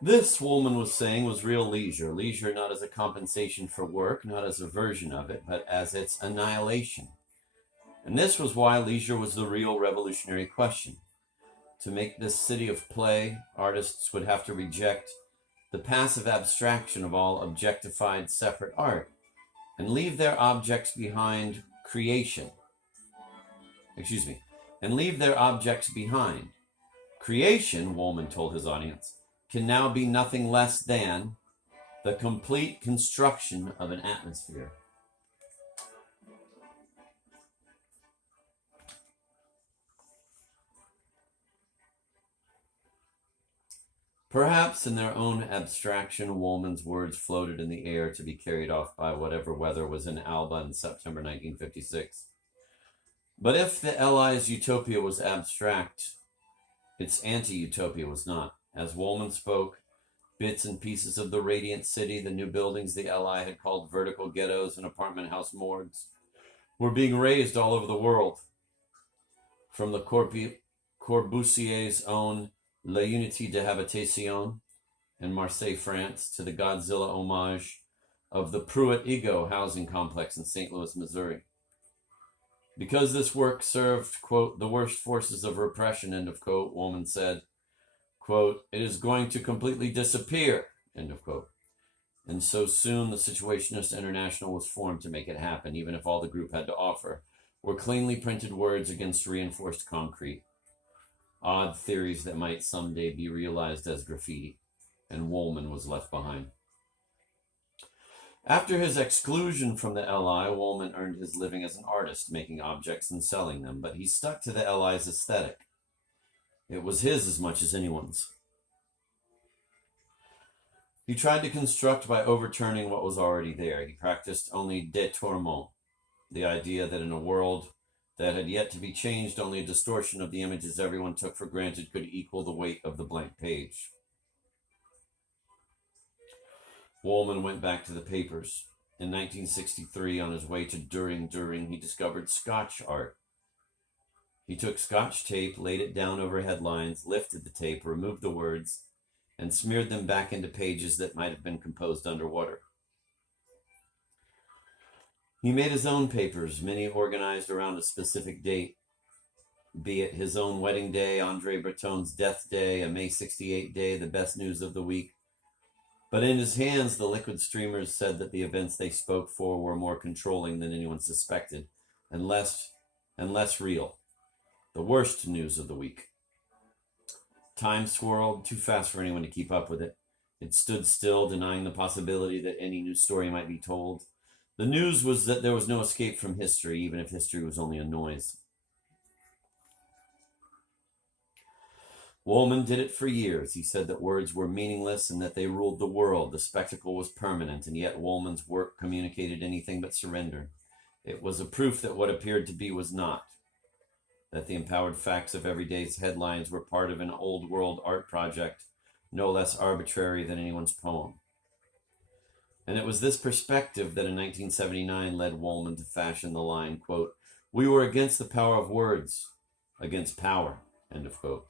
This, Woolman was saying, was real leisure. Leisure not as a compensation for work, not as a version of it, but as its annihilation. And this was why leisure was the real revolutionary question. To make this city of play, artists would have to reject the passive abstraction of all objectified separate art and leave their objects behind creation. Excuse me, and leave their objects behind. Creation, Woolman told his audience, can now be nothing less than the complete construction of an atmosphere. Perhaps in their own abstraction, Woolman's words floated in the air to be carried off by whatever weather was in Alba in September 1956. But if the Allies' utopia was abstract, its anti-utopia was not. As Woolman spoke, bits and pieces of the radiant city, the new buildings the Ally had called vertical ghettos and apartment house morgues, were being raised all over the world. From the Corbusier's own La Unité de Habitation in Marseille, France, to the Godzilla homage of the Pruitt-Ego housing complex in St. Louis, Missouri. Because this work served, quote, the worst forces of repression, end of quote, Woolman said, quote, it is going to completely disappear, end of quote. And so soon the Situationist International was formed to make it happen, even if all the group had to offer were cleanly printed words against reinforced concrete. Odd theories that might someday be realized as graffiti, and Woolman was left behind. After his exclusion from the LI, Woolman earned his living as an artist, making objects and selling them, but he stuck to the LI's aesthetic. It was his as much as anyone's. He tried to construct by overturning what was already there. He practiced only détournement, the idea that in a world that had yet to be changed, only a distortion of the images everyone took for granted could equal the weight of the blank page. Woolman went back to the papers. In 1963, on his way to During, he discovered Scotch art. He took Scotch tape, laid it down over headlines, lifted the tape, removed the words, and smeared them back into pages that might have been composed underwater. He made his own papers, many organized around a specific date, be it his own wedding day, Andre Breton's death day, a May 68 day, the best news of the week. But in his hands, the liquid streamers said that the events they spoke for were more controlling than anyone suspected, and less real. The worst news of the week. Time swirled too fast for anyone to keep up with it. It stood still, denying the possibility that any new story might be told. The news was that there was no escape from history, even if history was only a noise. Woolman did it for years. He said that words were meaningless and that they ruled the world. The spectacle was permanent, and yet Woolman's work communicated anything but surrender. It was a proof that what appeared to be was not, that the empowered facts of everyday's headlines were part of an old world art project, no less arbitrary than anyone's poem. And it was this perspective that in 1979 led Woolman to fashion the line, quote, we were against the power of words, against power, end of quote.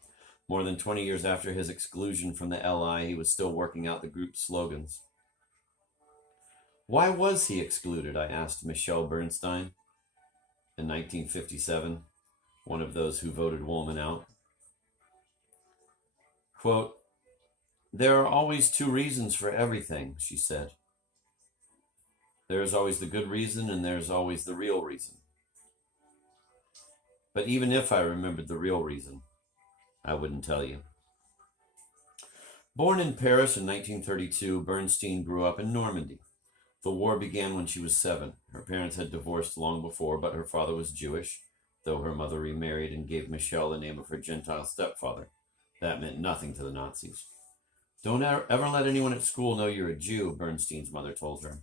More than 20 years after his exclusion from the LI, he was still working out the group's slogans. Why was he excluded? I asked Michelle Bernstein in 1957, one of those who voted Woolman out. Quote, there are always two reasons for everything, she said. There is always the good reason and there's always the real reason. But even if I remembered the real reason, I wouldn't tell you. Born in Paris in 1932, Bernstein grew up in Normandy. The war began when she was 7. Her parents had divorced long before, but her father was Jewish, though her mother remarried and gave Michelle the name of her Gentile stepfather. That meant nothing to the Nazis. Don't ever let anyone at school know you're a Jew, Bernstein's mother told her.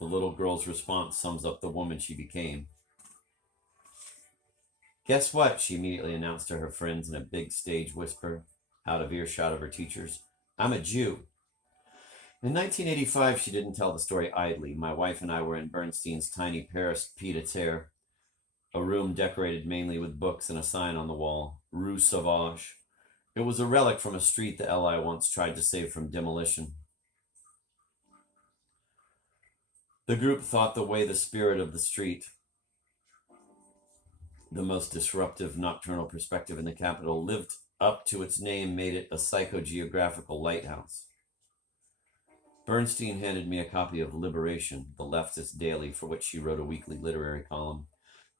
The little girl's response sums up the woman she became. Guess what? She immediately announced to her friends in a big stage whisper, out of earshot of her teachers. I'm a Jew. In 1985, she didn't tell the story idly. My wife and I were in Bernstein's tiny Paris pied-à-terre, a room decorated mainly with books and a sign on the wall, Rue Sauvage. It was a relic from a street the LI once tried to save from demolition. The group thought the way the spirit of the street, the most disruptive nocturnal perspective in the capital, lived up to its name made it a psychogeographical lighthouse. Bernstein handed me a copy of Liberation, the leftist daily for which she wrote a weekly literary column.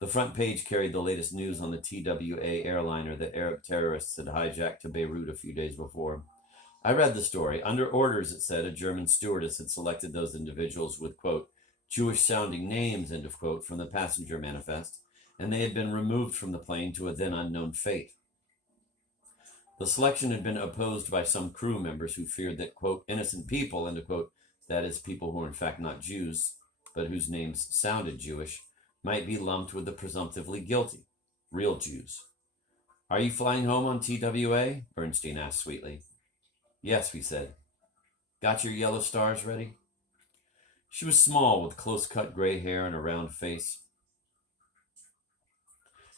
The front page carried the latest news on the TWA airliner that Arab terrorists had hijacked to Beirut a few days before. I read the story. Under orders, it said, a German stewardess had selected those individuals with, quote, Jewish-sounding names, end of quote, from the passenger manifest, and they had been removed from the plane to a then unknown fate. The selection had been opposed by some crew members who feared that, quote, innocent people, end of quote, that is, people who are in fact not Jews, but whose names sounded Jewish, might be lumped with the presumptively guilty, real Jews. Are you flying home on TWA? Bernstein asked sweetly. Yes, we said. Got your yellow stars ready? She was small, with close-cut gray hair and a round face.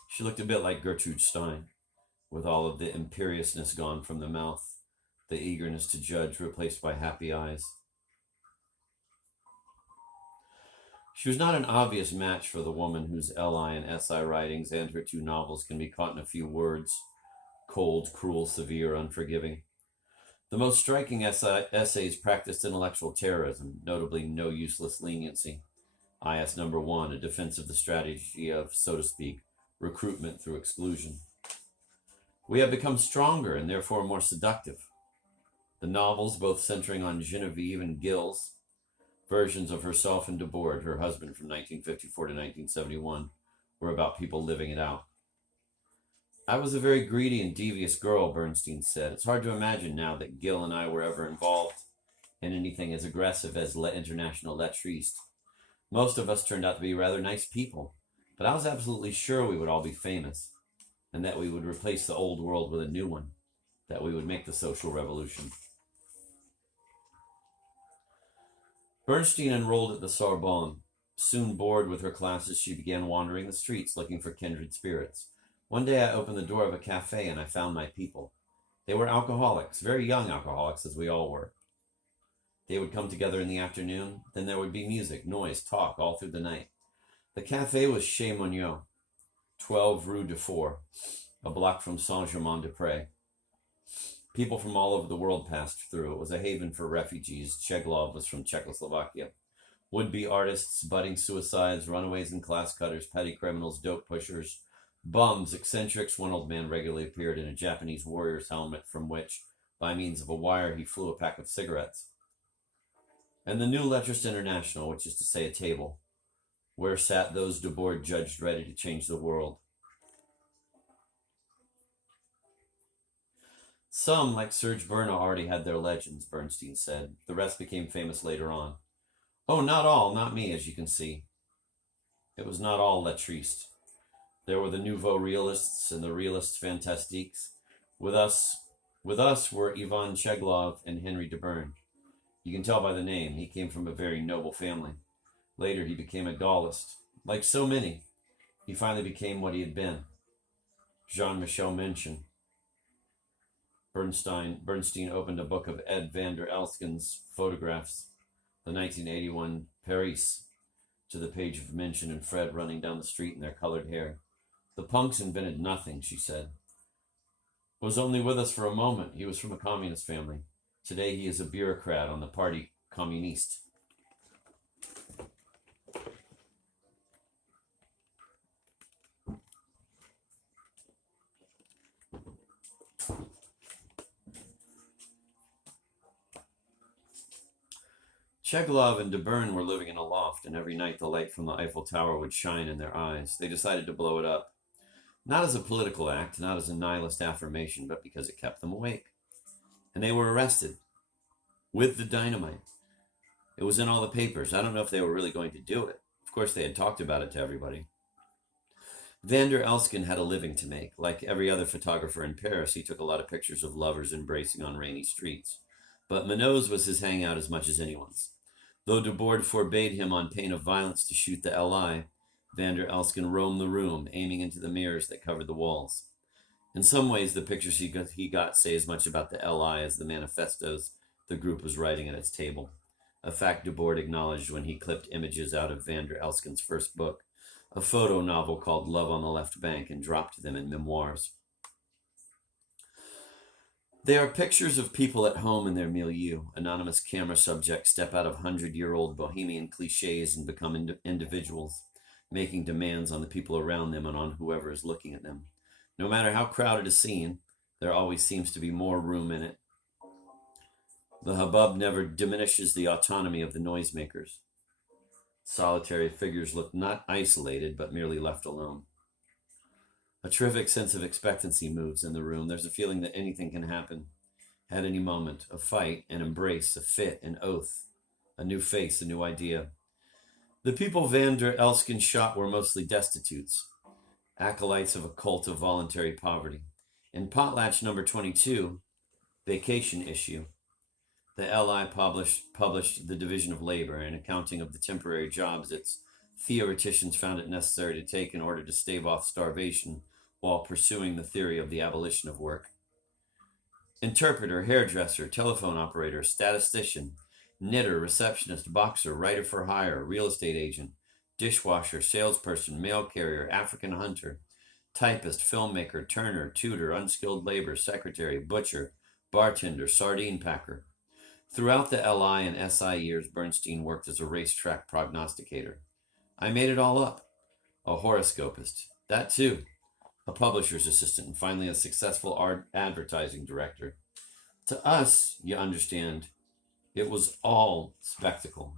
She looked a bit like Gertrude Stein, with all of the imperiousness gone from the mouth, the eagerness to judge replaced by happy eyes. She was not an obvious match for the woman whose LI and SI writings and her 2 novels can be caught in a few words: cold, cruel, severe, unforgiving. The most striking essays practiced intellectual terrorism, notably No Useless Leniency, IS number 1, a defense of the strategy of, so to speak, recruitment through exclusion. We have become stronger and therefore more seductive. The novels, both centering on Genevieve and Gilles, versions of herself and Debord, her husband from 1954 to 1971, were about people living it out. I was a very greedy and devious girl, Bernstein said. It's hard to imagine now that Gil and I were ever involved in anything as aggressive as International Lettriste. Most of us turned out to be rather nice people, but I was absolutely sure we would all be famous, and that we would replace the old world with a new one, that we would make the social revolution. Bernstein enrolled at the Sorbonne. Soon bored with her classes, she began wandering the streets looking for kindred spirits. One day I opened the door of a cafe and I found my people. They were alcoholics, very young alcoholics, as we all were. They would come together in the afternoon, then there would be music, noise, talk all through the night. The cafe was Chez Monod, 12 Rue de Four, a block from Saint-Germain-des-Prés. People from all over the world passed through. It was a haven for refugees. Cheglov was from Czechoslovakia. Would-be artists, budding suicides, runaways and class cutters, petty criminals, dope pushers, bums, eccentrics. One old man regularly appeared in a Japanese warrior's helmet from which, by means of a wire, he flew a pack of cigarettes. And the new Lettrist International, which is to say a table, where sat those Debord judged ready to change the world. Some, like Serge Berna, already had their legends, Bernstein said. The rest became famous later on. Oh, not all, not me, as you can see. It was not all Lettriste. There were the nouveau realists and the realist fantastiques. With us were Ivan Cheglov and Henry de Bern. You can tell by the name, he came from a very noble family. Later, he became a Gaullist. Like so many, he finally became what he had been. Jean-Michel Mencken. Bernstein opened a book of Ed van der Elsken's photographs, the 1981 Paris, to the page of Mencken and Fred running down the street in their colored hair. The punks invented nothing, she said. Was only with us for a moment. He was from a communist family. Today he is a bureaucrat on the Parti Communiste. Cheglov and de Bern were living in a loft, and every night the light from the Eiffel Tower would shine in their eyes. They decided to blow it up. Not as a political act, not as a nihilist affirmation, but because it kept them awake. And they were arrested with the dynamite. It was in all the papers. I don't know if they were really going to do it. Of course, they had talked about it to everybody. Van der Elsken had a living to make. Like every other photographer in Paris, he took a lot of pictures of lovers embracing on rainy streets. But Monod's was his hangout as much as anyone's. Though Debord forbade him on pain of violence to shoot the LI, Van der Elsken roamed the room, aiming into the mirrors that covered the walls. In some ways, the pictures he got say as much about the LI as the manifestos the group was writing at its table, a fact Debord acknowledged when he clipped images out of van der Elsken's first book, a photo novel called Love on the Left Bank, and dropped them in memoirs. They are pictures of people at home in their milieu. Anonymous camera subjects step out of 100-year-old bohemian cliches and become individuals, making demands on the people around them and on whoever is looking at them. No matter how crowded a scene, there always seems to be more room in it. The hubbub never diminishes the autonomy of the noisemakers. Solitary figures look not isolated, but merely left alone. A terrific sense of expectancy moves in the room. There's a feeling that anything can happen at any moment. A fight, an embrace, a fit, an oath, a new face, a new idea. The people van der Elsken shot were mostly destitutes, acolytes of a cult of voluntary poverty. In Potlatch number 22, Vacation Issue, the LI published The Division of Labor, an accounting of the temporary jobs its theoreticians found it necessary to take in order to stave off starvation while pursuing the theory of the abolition of work. Interpreter, hairdresser, telephone operator, statistician, knitter, receptionist, boxer, writer for hire, real estate agent, dishwasher, salesperson, mail carrier, African hunter, typist, filmmaker, turner, tutor, unskilled labor, secretary, butcher, bartender, sardine packer. Throughout the LI and SI years, Bernstein worked as a racetrack prognosticator. I made it all up. A horoscopist. That too. A publisher's assistant, and finally a successful advertising director. To us, you understand, it was all spectacle.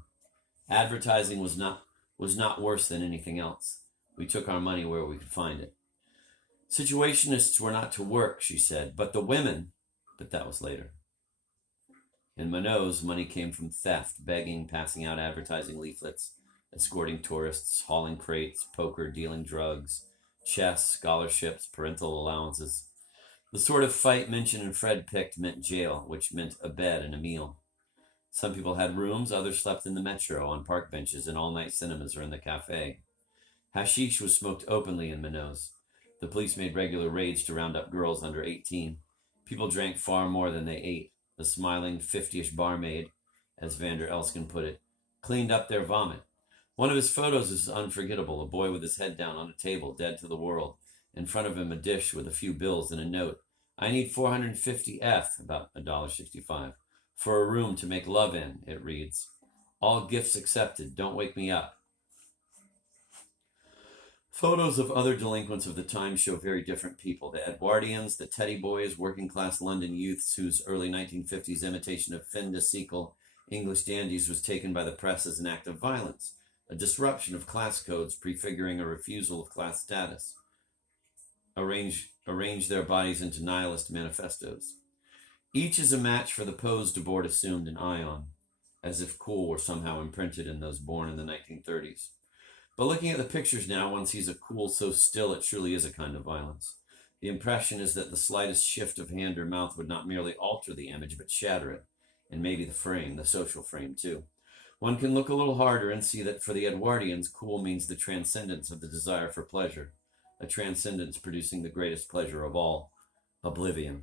Advertising was not worse than anything else. We took our money where we could find it. Situationists were not to work, she said, but the women, but that was later. In Monod's, money came from theft, begging, passing out advertising leaflets, escorting tourists, hauling crates, poker, dealing drugs, chess, scholarships, parental allowances. The sort of fight mentioned in Fred Picked meant jail, which meant a bed and a meal. Some people had rooms, others slept in the metro, on park benches, in all-night cinemas, or in the cafe. Hashish was smoked openly in Monod's. The police made regular raids to round up girls under 18. People drank far more than they ate. The smiling 50-ish barmaid, as van der Elsken put it, cleaned up their vomit. One of his photos is unforgettable, a boy with his head down on a table, dead to the world. In front of him, a dish with a few bills and a note. I need 450 F, about $1.65, for a room to make love in, it reads. All gifts accepted, don't wake me up. Photos of other delinquents of the time show very different people. The Edwardians, the Teddy Boys, working-class London youths whose early 1950s imitation of fin de siècle English dandies was taken by the press as an act of violence, a disruption of class codes prefiguring a refusal of class status. Arrange their bodies into nihilist manifestos. Each is a match for the pose Debord assumed in Ion, as if cool were somehow imprinted in those born in the 1930s. But looking at the pictures now, one sees a cool so still it truly is a kind of violence. The impression is that the slightest shift of hand or mouth would not merely alter the image, but shatter it, and maybe the frame, the social frame too. One can look a little harder and see that for the Edwardians, cool means the transcendence of the desire for pleasure, a transcendence producing the greatest pleasure of all, oblivion.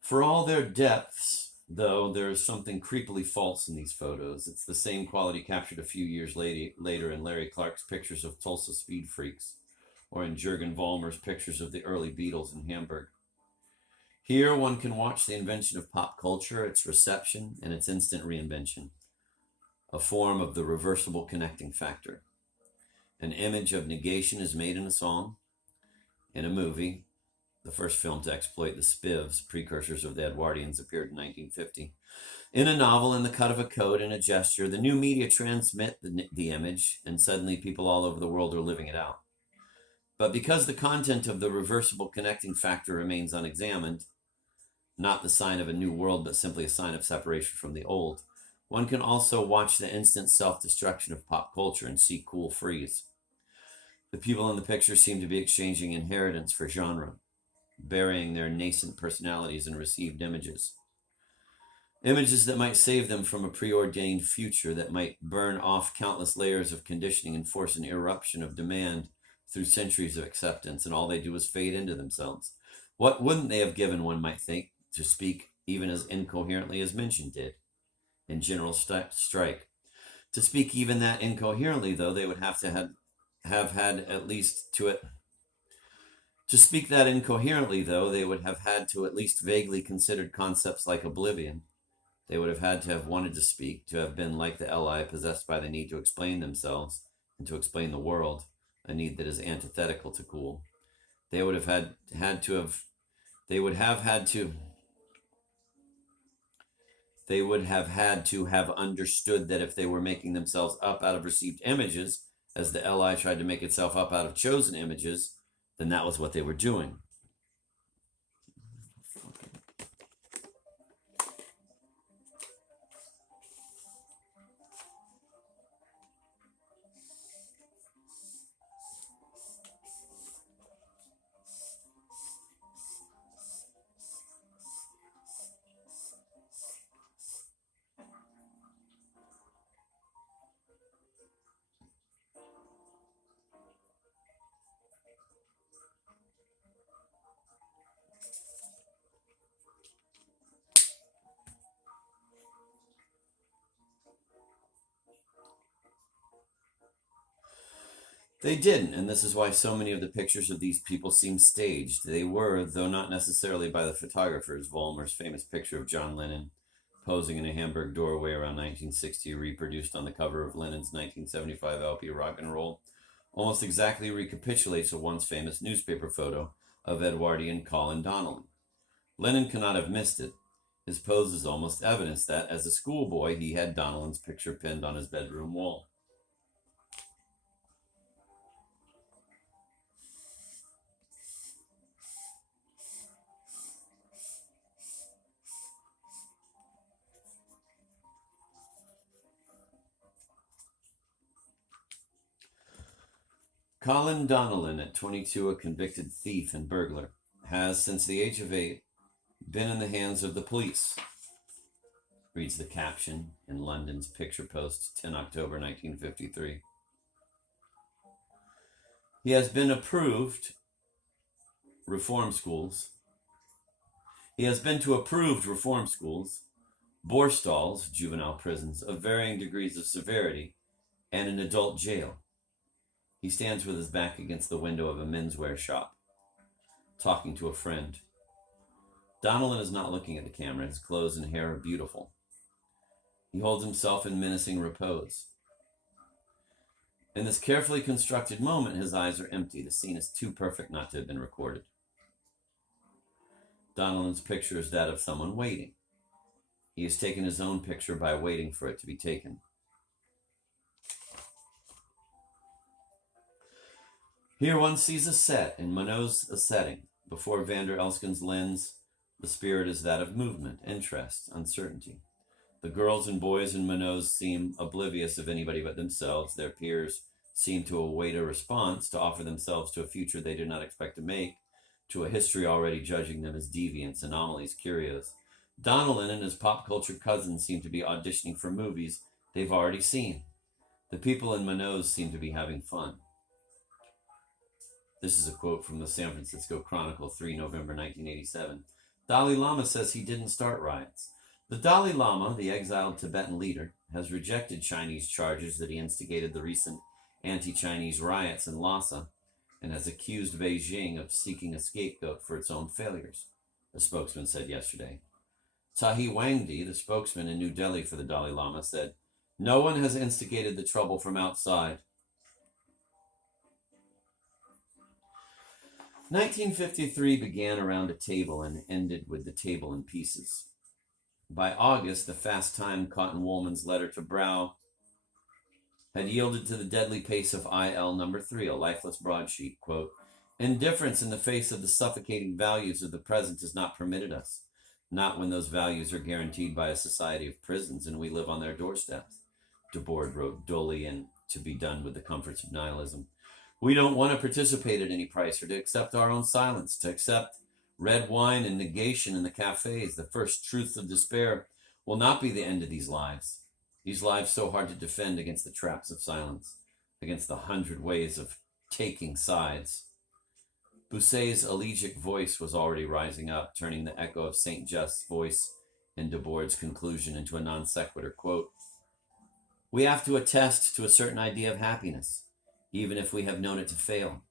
For all their depths, though, there is something creepily false in these photos. It's the same quality captured a few years later in Larry Clark's pictures of Tulsa speed freaks, or in Jürgen Vollmer's pictures of the early Beatles in Hamburg. Here one can watch the invention of pop culture, its reception, and its instant reinvention, a form of the reversible connecting factor. An image of negation is made in a song, in a movie. The first film to exploit the spivs, precursors of the Edwardians, appeared in 1950. In a novel, in the cut of a coat, in a gesture, the new media transmit the image, and suddenly people all over the world are living it out. But because the content of the reversible connecting factor remains unexamined, not the sign of a new world, but simply a sign of separation from the old, one can also watch the instant self-destruction of pop culture and see cool freeze. The people in the picture seem to be exchanging inheritance for genre, burying their nascent personalities in received images. Images that might save them from a preordained future, that might burn off countless layers of conditioning and force an eruption of demand through centuries of acceptance, and all they do is fade into themselves. What wouldn't they have given, one might think, to speak even as incoherently as Minchin did in General Strike? To speak even that incoherently, though, they would have had at least to it. To speak that incoherently, though, they would have had to at least vaguely considered concepts like oblivion. They would have had to have wanted to speak, to have been like the Eli, possessed by the need to explain themselves and to explain the world, a need that is antithetical to cool. They would have had to have understood that if they were making themselves up out of received images, as the Eli tried to make itself up out of chosen images, then that was what they were doing. They didn't, and this is why so many of the pictures of these people seem staged. They were, though not necessarily by the photographers. Vollmer's famous picture of John Lennon posing in a Hamburg doorway around 1960, reproduced on the cover of Lennon's 1975 LP Rock and Roll, almost exactly recapitulates a once famous newspaper photo of Edwardian Colin Donnelly. Lennon cannot have missed it. His pose is almost evidence that, as a schoolboy, he had Donnelly's picture pinned on his bedroom wall. Colin Donnelly, at 22, a convicted thief and burglar, has, since the age of 8, been in the hands of the police, reads the caption in London's Picture Post, 10 October 1953. He has been approved reform schools. He has been to approved reform schools, Borstalls, juvenile prisons of varying degrees of severity, and an adult jail. He stands with his back against the window of a menswear shop, talking to a friend. Donnelly is not looking at the camera. His clothes and hair are beautiful. He holds himself in menacing repose. In this carefully constructed moment, his eyes are empty. The scene is too perfect not to have been recorded. Donnelly's picture is that of someone waiting. He has taken his own picture by waiting for it to be taken. Here one sees a set, in Monod's a setting. Before Vander Elsken's lens, the spirit is that of movement, interest, uncertainty. The girls and boys in Monod's seem oblivious of anybody but themselves. Their peers seem to await a response, to offer themselves to a future they do not expect to make, to a history already judging them as deviants, anomalies, curios. Donnelly and his pop culture cousins seem to be auditioning for movies they've already seen. The people in Monod's seem to be having fun. This is a quote from the San Francisco Chronicle, 3 November 1987. Dalai Lama says he didn't start riots. The Dalai Lama, the exiled Tibetan leader, has rejected Chinese charges that he instigated the recent anti-Chinese riots in Lhasa and has accused Beijing of seeking a scapegoat for its own failures, a spokesman said yesterday. Tahi Wangdi, the spokesman in New Delhi for the Dalai Lama, said, "No one has instigated the trouble from outside." 1953 began around a table and ended with the table in pieces. By August, the fast-timed Cotton Woolman's letter to Brow had yielded to the deadly pace of IL number 3, a lifeless broadsheet. Quote, "Indifference in the face of the suffocating values of the present is not permitted us, not when those values are guaranteed by a society of prisons and we live on their doorsteps," Debord wrote dully, and to be done with the comforts of nihilism. "We don't want to participate at any price or to accept our own silence, to accept red wine and negation in the cafes. The first truths of despair will not be the end of these lives so hard to defend against the traps of silence, against the 100 ways of taking sides. Bousset's elegiac voice was already rising up, turning the echo of St. Just's voice in Debord's conclusion into a non sequitur. Quote, "We have to attest to a certain idea of happiness, even if we have known it to fail.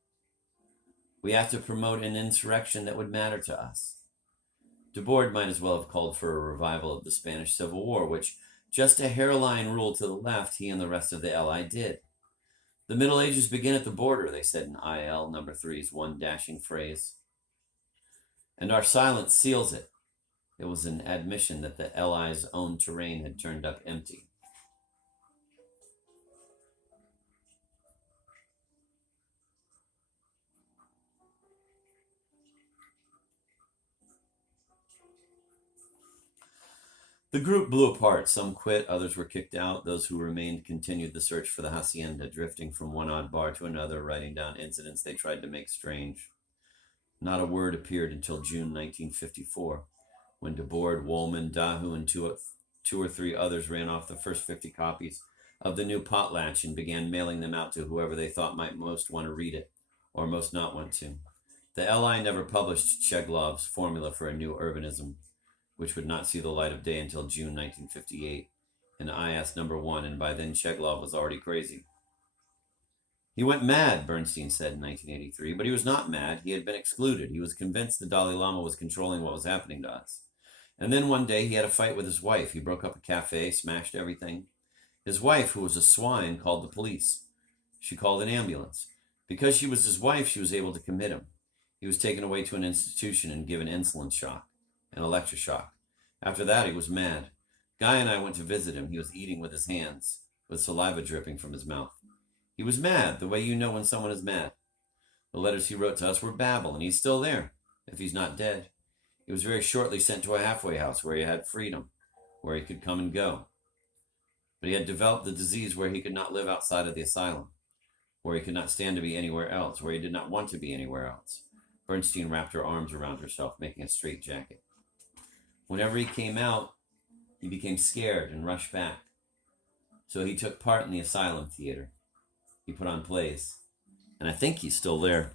We have to promote an insurrection that would matter to us." Debord might as well have called for a revival of the Spanish Civil War, which, just a hairline rule to the left, he and the rest of the LI did. "The Middle Ages begin at the border," they said in IL No. 3's one dashing phrase. "And our silence seals it." It was an admission that the LI's own terrain had turned up empty. The group blew apart. Some quit, others were kicked out. Those who remained continued the search for the hacienda, drifting from one odd bar to another, writing down incidents they tried to make strange. Not a word appeared until June 1954, when Debord, Woolman, Dahu, and two or three others ran off the first 50 copies of the new potlatch and began mailing them out to whoever they thought might most want to read it, or most not want to. The LI never published Cheglov's formula for a new urbanism, which would not see the light of day until June 1958, in IS No. 1, and by then Cheglov was already crazy. "He went mad," Bernstein said in 1983, but he was not mad. He had been excluded. He was convinced the Dalai Lama was controlling what was happening to us. And then one day he had a fight with his wife. He broke up a cafe, smashed everything. His wife, who was a swine, called the police. She called an ambulance. Because she was his wife, she was able to commit him. He was taken away to an institution and given insulin shock and electroshock. After that, he was mad. Guy and I went to visit him. He was eating with his hands, with saliva dripping from his mouth. He was mad, the way you know when someone is mad. The letters he wrote to us were babble, and he's still there, if he's not dead. He was very shortly sent to a halfway house where he had freedom, where he could come and go. But he had developed the disease where he could not live outside of the asylum, where he could not stand to be anywhere else, where he did not want to be anywhere else. Bernstein wrapped her arms around herself, making a straitjacket. Whenever he came out, he became scared and rushed back. So he took part in the asylum theater. He put on plays. And I think he's still there.